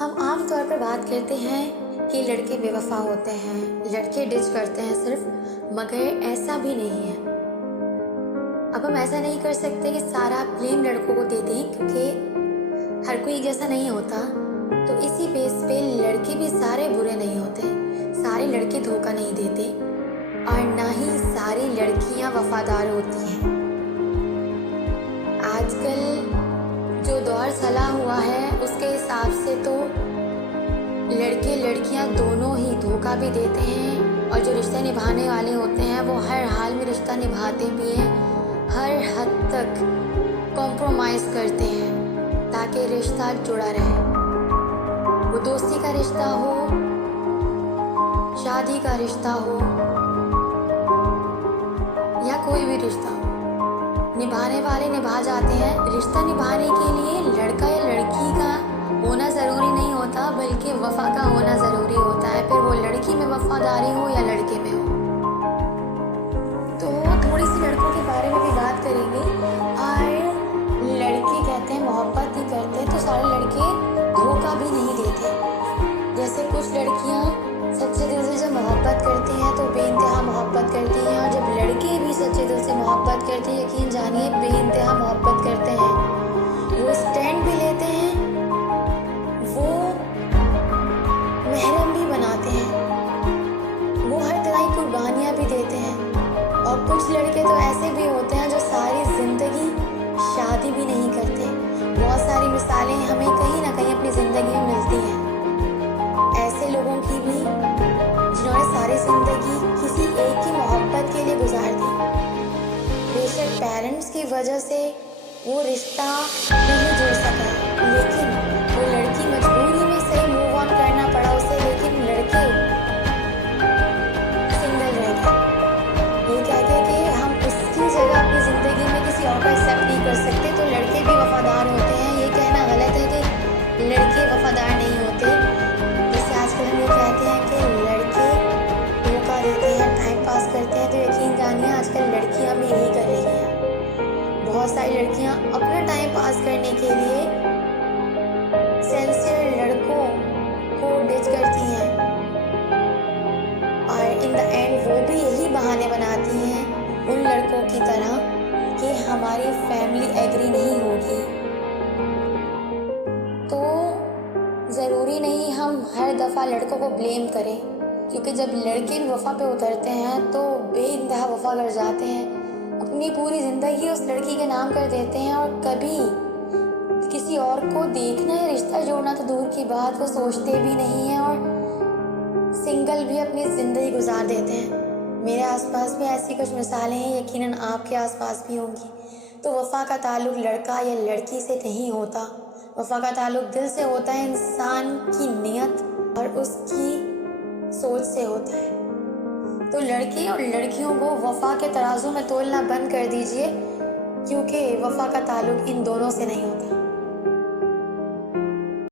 हम आम तौर पर बात करते हैं कि लड़के बेवफा होते हैं, लड़के डिच करते हैं सिर्फ, मगर ऐसा भी नहीं है। अब हम ऐसा नहीं कर सकते कि सारा ब्लेम लड़कों को दे दें, क्योंकि हर कोई जैसा नहीं होता। तो इसी बेस पे लड़के भी सारे बुरे नहीं होते, सारे लड़के धोखा नहीं देते और ना ही सारी लड़कियां वफादार होती हैं। आजकल जो दौर चला हुआ है उसके हिसाब से तो लड़के लड़कियां दोनों ही धोखा भी देते हैं, और जो रिश्ते निभाने वाले होते हैं वो हर हाल में रिश्ता निभाते भी हैं, हर हद तक कॉम्प्रोमाइज़ करते हैं ताकि रिश्ता जुड़ा रहे। वो दोस्ती का रिश्ता हो, शादी का रिश्ता हो या कोई भी रिश्ता हो, निभाने वाले निभा जाते हैं। रिश्ता निभाने के लिए लड़का या लड़की का होना ज़रूरी नहीं होता, बल्कि वफा का होना ज़रूरी होता है। फिर वो लड़की में वफादारी हो या लड़के में हो। तो थोड़ी सी लड़कों के बारे में भी बात करेंगे। और लड़के कहते हैं मोहब्बत नहीं करते, तो सारे लड़के धोखा भी नहीं देते। जैसे कुछ लड़कियाँ सच्चे दिल से जब मोहब्बत करती हैं तो बेइंतहा मोहब्बत करती हैं, और जब लड़के भी सच्चे दिल से मोहब्बत करते हैं, यकीन जानिए बेइंतहा मोहब्बत करते हैं। वो स्टैंड भी लेते हैं, वो महरम भी बनाते हैं, वो हर तरह की कुर्बानियाँ भी देते हैं। और कुछ लड़के तो ऐसे भी होते हैं जो सारी ज़िंदगी शादी भी नहीं करते। बहुत सारी मिसालें हमें कहीं ना कहीं अपनी ज़िंदगी में मिलती हैं ऐसे लोगों की भी, जिन्होंने सारी ज़िंदगी किसी एक की मोहब्बत के लिए गुजार दी। बेशक पेरेंट्स की वजह से वो रिश्ता नहीं जुड़ सका, लेकिन वो लड़की मजबूरी में सही मूव ऑन करना पड़ा उसे, लेकिन लड़के सिंगल रह गए। ये कह के कि हम उसकी जगह अपनी ज़िंदगी में किसी और को एक्सेप्ट नहीं कर सकते, तो लड़के भी वफादार होते हैं। ये कहना गलत है कि लड़के वफादार नहीं होते। जैसे आजकल हम ये कहते हैं कि लड़के धोखा देते हैं, टाइम पास करते हैं, तो यकीन जानिए आजकल लड़कियां भी यही कर रही हैं। बहुत सारी लड़कियां अपना टाइम पास करने के लिए सिंसियर लड़कों को डिच करती हैं, और इन द एंड वो भी यही बहाने बनाती हैं उन लड़कों की तरह कि हमारी फैमिली एग्री नहीं होगी। तो ज़रूरी नहीं हम हर दफ़ा लड़कों को ब्लेम करें, क्योंकि जब लड़के वफा पे उतरते हैं तो बेइंतहा वफा कर जाते हैं, अपनी पूरी ज़िंदगी उस लड़की के नाम कर देते हैं, और कभी किसी और को देखना या रिश्ता जोड़ना तो दूर की बात, वो सोचते भी नहीं हैं और सिंगल भी अपनी ज़िंदगी गुजार देते हैं। मेरे आसपास भी ऐसी कुछ मिसालें हैं, यकीनन आपके आसपास भी होंगी। तो वफा का ताल्लुक़ लड़का या लड़की से नहीं होता, वफा का ताल्लुक़ दिल से होता है, इंसान की नीयत और उसकी सोच से होता है। तो लड़के और लड़कियों को वफा के तराजू में तोलना बंद कर दीजिए, क्योंकि वफा का ताल्लुक़ इन दोनों से नहीं होता।